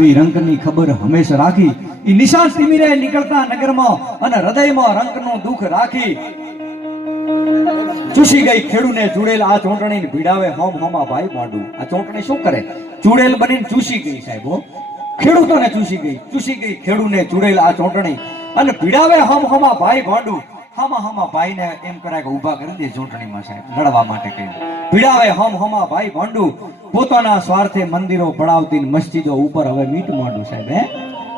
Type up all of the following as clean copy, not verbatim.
રંગની ખબર હંમેશા રાખી ઈ નિશાન તિમિરે નીકળતા નગરમાં અને હૃદયમાં રંગનું દુઃખ રાખી ચૂસી ગઈ ખેડૂને ચૂડેલ આ ચોંટણી ભીડાવે હોમ હોમા ભાઈ માંડુ આ ચોંટણી શું કરે ચૂડેલ બનીને ચૂસી ગઈ સાહેબ ખેડૂતોને ચૂસી ગઈ ખેડૂને ચૂડેલ આ ચોંટણી અને ભીડાવે હોમ હોમા ભાઈ માંડુ હામા હામા ભાઈને એમ કરાય કે ઊભા કરી દે ચોંટણીમાં સાહેબ લડવા માટે કહ્યું ભીડાવે હોમ હોમા ભાઈ માંડુ પોતાના સ્વાર્થે મંદિરો પડાવતી મસ્જિદો ઉપર હવે મીટ માંડું સાહેબ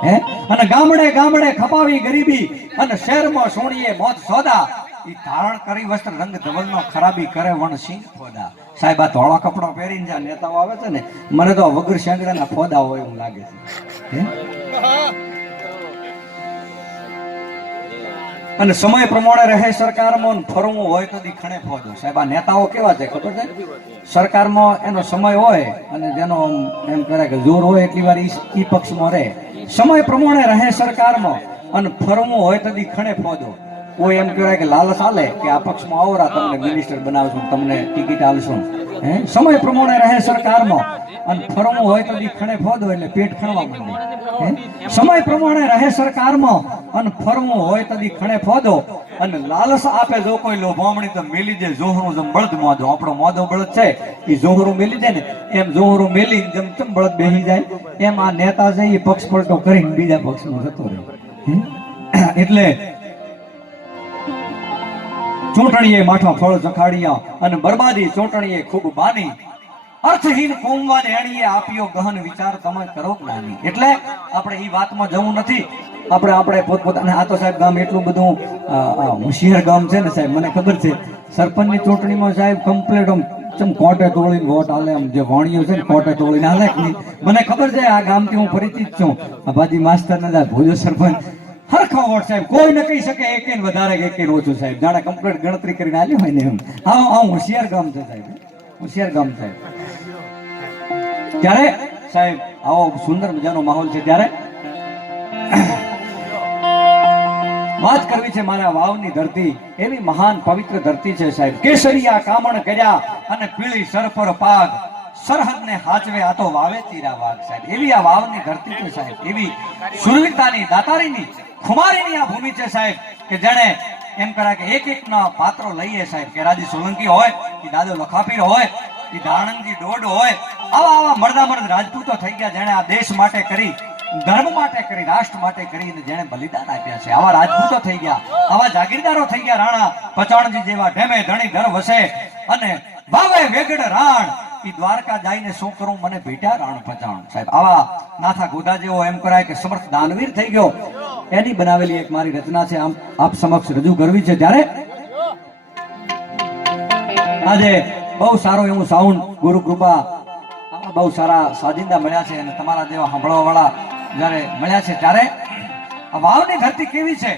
હે અને ગામડે ગામડે ખપાવી ગરીબી અને શહેરમાં સોણીએ મોત સોદા ઈ ધારણ કરી વસ્ત્ર રંગ ધવલનો ખરાબી કરે વણ સિંહ ફોદા સાહેબ આ ધોળા કપડા પહેરીને જ્યાં નેતાઓ આવે છે ને મને તો વગર શેંગરાના ફોદા હોય એવું લાગે છે અને સમય પ્રમાણે રહે સરકારમાં ફરવું હોય તો ખણે ફોદો સાહેબ આ નેતાઓ કેવા છે ખબર છે સરકારમાં એનો સમય હોય અને જેનો એમ કરે કે જોર હોય એટલી વાર ઈ પક્ષમાં રહે સમય પ્રમાણે રહે સરકારમાં અને ફરવું હોય તો ખણે ફોદો કોઈ એમ કહેવાય કે લાલચ આલે કે આ પક્ષમાં આવરા તમને મિનિસ્ટર બનાવશું તમને ટિકિટ આલશું સમય પ્રમાણે રહે સરકારમાં અને ફરવું હોય તો ખણે ફોદો એટલે પેટ ખણવા માંડે સમય પ્રમાણે રહે સરકારમાં અને ફરવું હોય તો ખણે ફોદો અને લાલચ આપે જો કોઈ લોભામણી તો મેલી દે જોહરું જેમ બળદ મોદો આપણો મોદો બળદ છે એ જોહરું મેલી દે ને એમ જોહરું મેલી જેમ ચમ બળદ બેસી જાય એમ આ નેતા છે એ પક્ષ પલટો કરીને બીજા પક્ષમાં જતો રહે એટલે ચોંટણીએ માઠા ફળ ચખાડ્યા અને બરબાદી ચોંટણીએ ખૂબ બાની અર્થહીન કોમવાને એણીએ આપ્યો ગહન વિચાર તમે કરો જ્ઞાની એટલે આપણે ઈ વાતમાં જવું નથી આપણે પોતપોતાને આ તો સાહેબ ગામ એટલું બધું હોશિયાર ગામ છે ને સાહેબ મને ખબર છે સરપંચની ચૂંટણીમાં સાહેબ કમ્પ્લીટ આમ ચમ કોટે તોડીને વોટ આલે આમ જે વાણીઓ છે ને કોટે તોડીને હાલે કે નહીં મને ખબર છે આ ગામથી હું પરિચિત છું બાજી માસ્તર ને ભોજો સરપંચ હરખા વોટ સાહેબ કોઈ ન કહી શકે એકે વધારે કે એકે ઓછું સાહેબ જાણે કમ્પ્લીટ ગણતરી કરીને આલ્યું હોય ને એમ આ હોશિયાર ગામ છે સાહેબ હોશિયાર ગામ છે ત્યારે સાહેબ આવો સુંદર મજાનો માહોલ છે ત્યારે વાત કરવી છે મારા વાવની ધરતી એવી મહાન પવિત્ર ધરતી છે સાહેબ કેસરિયા કામણ કર્યા અને પીળી સર પર પાગ સરહદને હાચવે આ તો વાવે તીરા વાગ સાહેબ એવી આ વાવની ધરતી છે સાહેબ એવી સુરવીરતાની દાતારીની ખુમારીની આ ભૂમિ છે સાહેબ કે જેણે એમ કરાય કે એક ના પાત્રો લઈએ સાહેબ કે રાજી સોલંકી હોય કે દાદો લખાપીર હોય કે દાણંગજી ડોડ હોય આવા મર્દ રાજપૂતો થઈ ગયા જેણે આ દેશ માટે કરી ધર્મ માટે કરી રાષ્ટ્ર માટે કરીને જેણે બલિદાન આપ્યા છે આવા રાજપૂતો થઈ ગયા આવા જાગીરદારો થઈ ગયા રાણા પચાણજી જેવા ઢેમે ધણી ધર વસે અને વાવે વેગડ રાણ ઈ દ્વારકા જઈને શું કરું મને ભેટ્યા રાણ પચાણ સાહેબ આવા નાથા ગોદા જેવો એમ કરાય કે સમર્થ દાનવીર થઈ ગયો એની બનાવેલી એક મારી રચના છે આમ આપ સમક્ષ રજૂ કરવી છે ત્યારે આજે બહુ સારું એવું સાઉન્ડ ગુરુ કૃપા બહુ સારા સાજિંદા મળ્યા છે અને તમારા જેવા સાંભળવા વાળા જયારે મળ્યા છે ત્યારે આ વાવની ધરતી કેવી છે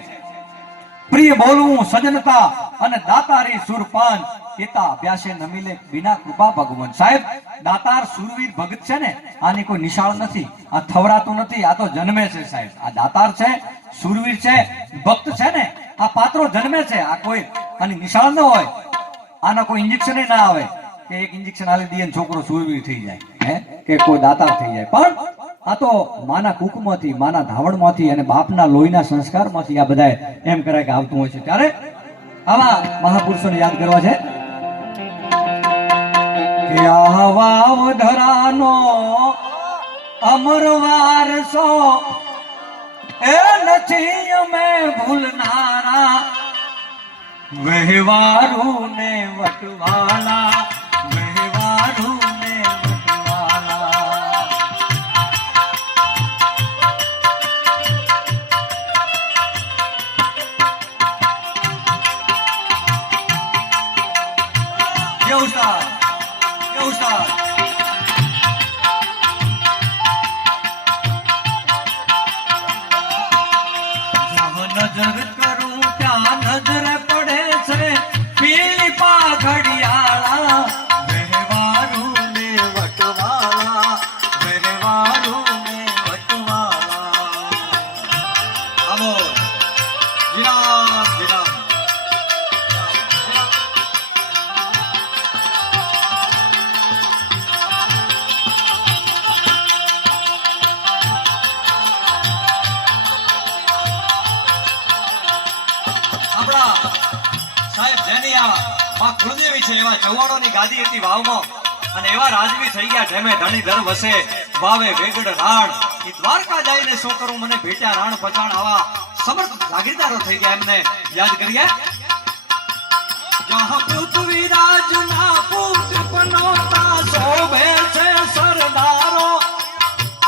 પ્રિય બોલવું સજનતા અને દાતારી સુરપાન કેતા અભ્યાસે ન મિલે બિના કૃપા ભગવાન સાહેબ દાતાર સુરવીર ભગત છે ને આની કોઈ નિશાળ નથી આ થવરાતું નથી આ તો જન્મે છે સાહેબ આ દાતાર છે સુરવીર છે ભક્ત છે ને આ પાત્રો જન્મે છે આ કોઈ આની નિશાળ ન હોય આના કોઈ ઇન્જેક્શન ના આવે કે એક ઇન્જેક્શન આલી દઈએ છોકરો સુરવીર થઈ જાય કે કોઈ દાતાર થઈ જાય પણ આ તો માના કુકમાંથી માના ધાવણમાંથી અને બાપના લોહીના સંસ્કારમાંથી આ બધા એમ કરાય કે આવતું હોય છે ત્યારે આવા મહાપુરુષોને યાદ કરવા છે કે આ વાવ ધરાનો અમર વારસો એ નથી અમે ભૂલનારા વહેવારું ને વટવાલા વહેવારું ને વટવાલા કેવું સાહેબ કેવું સાહેબ નજર કરું ત્યાં નજર પડે છે પીળી પાઘડિયાળા વહેવારું ને વટવાળા વહેવારું ને વટવાળા આવો વિરામ વિરામ આપણા સાહેબ જેની આ માં કુળદેવી છે એવા ચૌહાણોની ગાદી હતી વાવમાં અને એવા રાજવી થઈ ગયા જેમે ધણી દર વસે વાવે વેગડ રાણ ઈ દ્વારકા જઈને શું કરું મને ભેટ્યા રાણ પચાણ આવા સમર્થ જાગીરદારો થઈ ગયા એમને યાદ કરીએ જહાં પૃથ્વીરાજ ના પુત્ર પનોતા શોભે છે સરદારો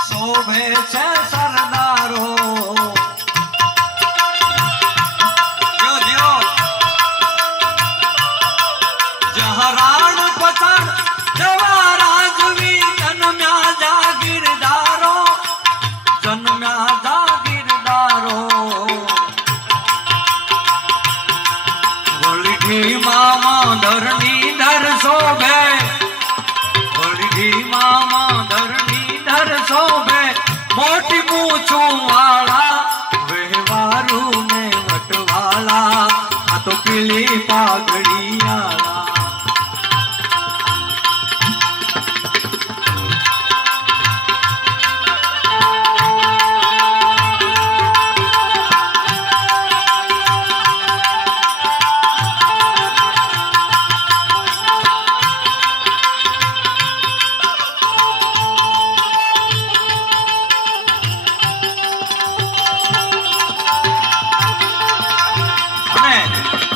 શોભે છે સરદારો મોટી મૂછું વાળા વેવારું ને વટવાળા આ તો પીળી પાઘડીયાળા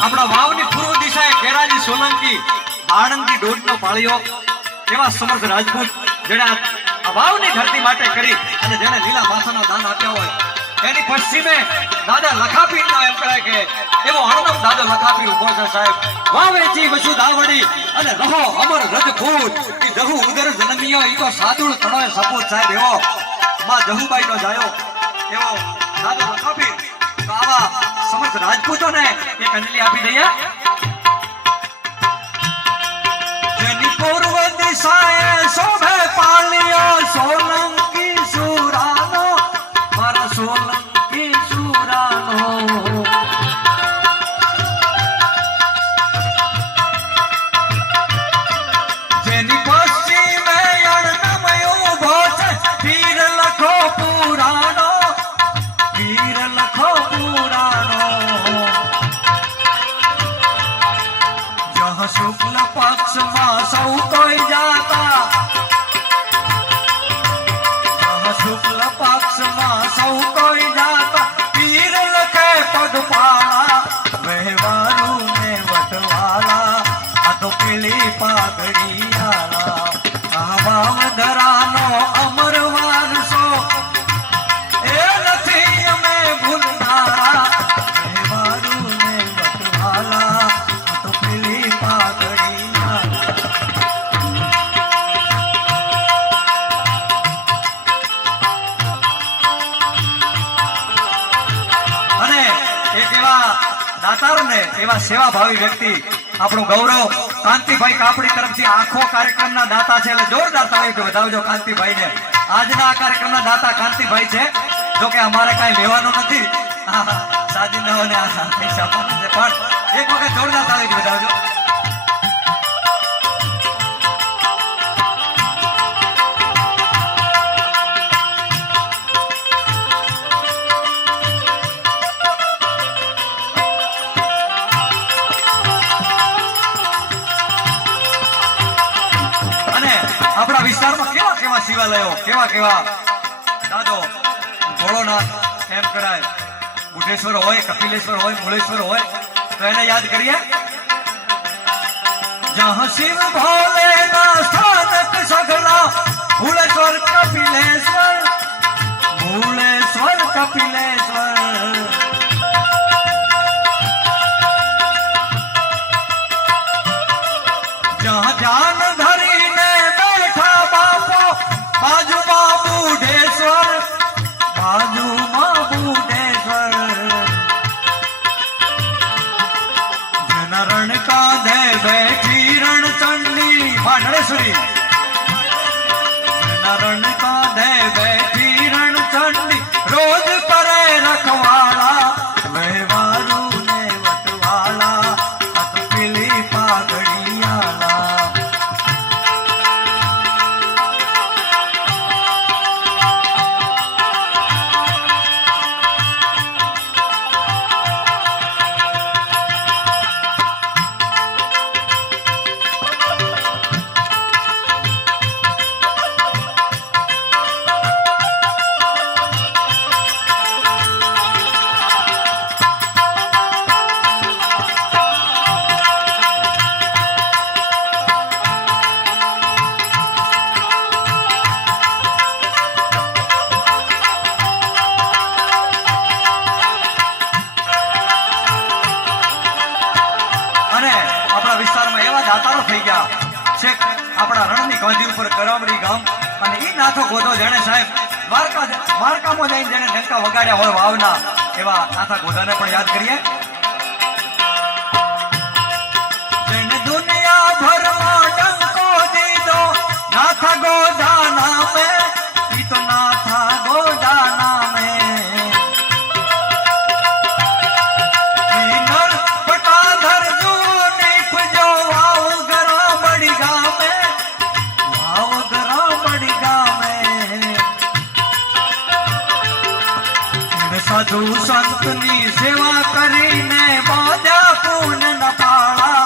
આપણા વાવની પૂર્વ દિશાએ કેરાજી સોલંકી આણંદની ડોડનો પાળ્યો એવા સમર્થ રાજપૂત જેણે આ વાવની ધરતી માટે કરી અને જેણે લીલા માથાના દાન આપ્યા હોય એની પશ્ચિમે દાદા લખાપીરનો એમ કહેવાય કે એવો હરદમ દાદો લખાપીર ઉભો છે સાહેબ વાવેજી વસુ દાવડી અને રહો અમર રજપૂત ઈ જહુ ઉદર જન્મિયો ઈ તો સાદુળ તણોય સપૂત સાહેબ એવો માં જહુબાઈનો જાયો એવો દાદો લખાપીર તો આવા સમર્થ રાજપૂતોને એક અંજલિ આપી દઈએ જેની પૂર્વ દિશાએ શોભે પાલિયો સોલંકી સુરાનો મારા સોલંકી સુરાનો જેની પશ્ચિમે અણનમય ઉભો છે પીર લખો પુરાણો પીર લખો પુરાણો જહ શુક્લ પક્ષમાં સૌ કોઈ જાતા જહ શુક્લ પક્ષમાં સૌ કોઈ જાતા પીર લખે પગપાળા વહેવારું ને વટવાળા આ તો પીળી પાઘડીયાળા આ વાવદરાનો અમર વારસો એ નથી અમે ભૂલનારા વહેવારું ને વટવાળા આ તો પીળી પાઘડીયાળા અને એક એવા દાતાર ને એવા સેવાભાવી વ્યક્તિ આપણું ગૌરવ કાંતિભાઈ કાપડી તરફથી આખો કાર્યક્રમના દાતા છે એટલે જોરદાર તાળીઓથી વધાવજો કાંતિભાઈને આજના આ કાર્યક્રમના દાતા કાંતિભાઈ છે જો કે અમારે કાંઈ લેવાનું નથી સાજીનાઓને પૈસા પણ એક વખત જોરદાર તાળીઓથી વધાવજો આપણા વિસ્તારમાં કેવા કેવા શિવાલયો કેવા કેવા દાદો ભોળોનાથ એમ કરાય બુઢેશ્વર હોય કપિલેશ્વર હોય મૂળેશ્વર હોય તો એને યાદ કરીએ જહાં શિવ ભોલે ના સ્થાનક સગલા મૂળેશ્વર કપિલેશ્વર મૂળેશ્વર કપિલેશ્વર જહાં જાન ધરીને બેઠા બાપો બાજુમાં બુઢેશ્વર બાજુમાં બુઢેશ્વર જેના રણ કાંધે બેઠી રણચંડી માં નળેશ્વરી જેના રણ કાંધે યાત્રાઓ થઈ ગયા છેક આપણા રણની કાંધી ઉપર કરાવડી ગામ અને ઈ નાથો ગોધો જેણે સાહેબ દ્વારકામાં જઈને જેણે ડંકા વગાડ્યા હોય વાવના એવા નાથા ગોધાને પણ યાદ કરીએ. જેને દુનિયા ભરમાં ડંકો દીધો નાથા ગોધા નામે, ઈ તો નાથા ગોધા નામે. સાધુ સંતની સેવા કરીને બાજા પૂર્ણ ન પાળા,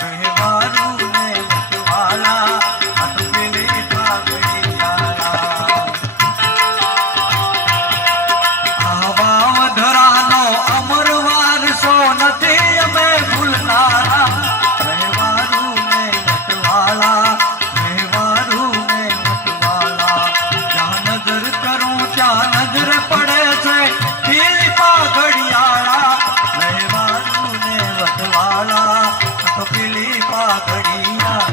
વહેવારું ને વટવાળા અટકેલી પાઘડી લાળા. આવા ધરાનો અમર વારસો નથી અમે ભૂલનારા, વહેવારું ને વટવાળા, વહેવારું ને વટવાળા. જ્યાં નજર કરું ત્યાં નજર પડે છે ઘડિયાળા, વહેવારું ને વટવાળા તો પેલી પાઘડિયાળા.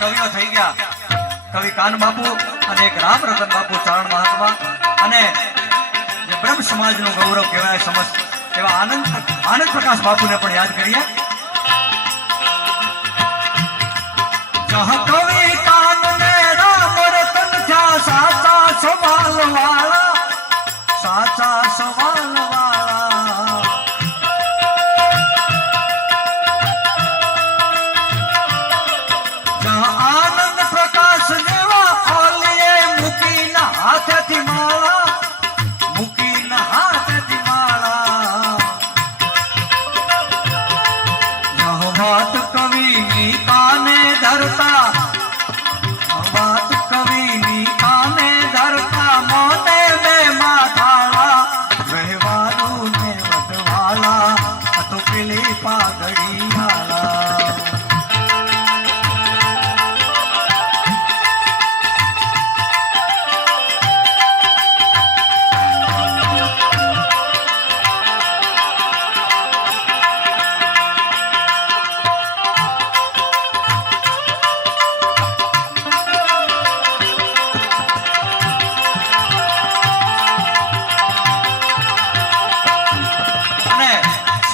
કવિઓ થઈ ગયા, કવિ કાન બાપુ અને એક રામ રતન બાપુ ચારણ મહાત્મા અને જે બ્રહ્મ સમાજનું ગૌરવ કહેવાય સમસ્ત એવા આનંદ પ્રકાશ બાપુને પણ યાદ કરીએ. કવિ કાન ને રામ રતન થયા સાચા સવાલ વાળા, સાચા સવાલ વાળા. આનંદ પ્રકાશ જેવા ઓલીએ મૂકીના હાથેથી માળા, મૂકીના હાથેથી માળા. વાત કવિની કાને ધરતા, વાત કવિની કાને ધરતા મોને બે માથાળા, વહેવારું ને વટવાળા તો પેલી પાઘડિયાળા.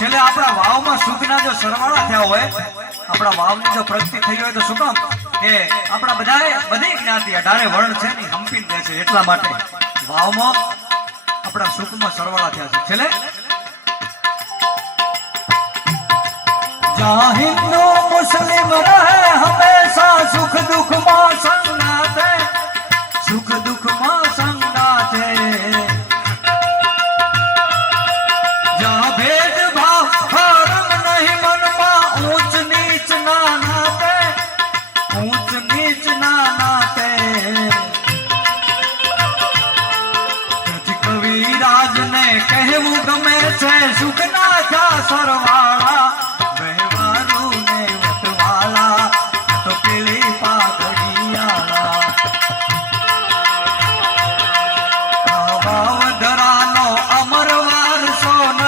છેલ્લે આપણા વાવમાં સુખના જો સરવાળા થયા હોય, આપણા વાવની જો પ્રગતિ થઈ હોય તો શું કામ કે આપણા બધી જ્ઞાતિ 18 વર્ણ છે ને હંપીને રહે છે, એટલા માટે વાવમાં આપણા સુખમાં સરવાળા થયા છે. છેલ્લે જ્યાં હિન્દુ મુસ્લિમ રહે હંમેશા સુખ દુઃખમાં સંગાથે, સુખ દુઃખમાં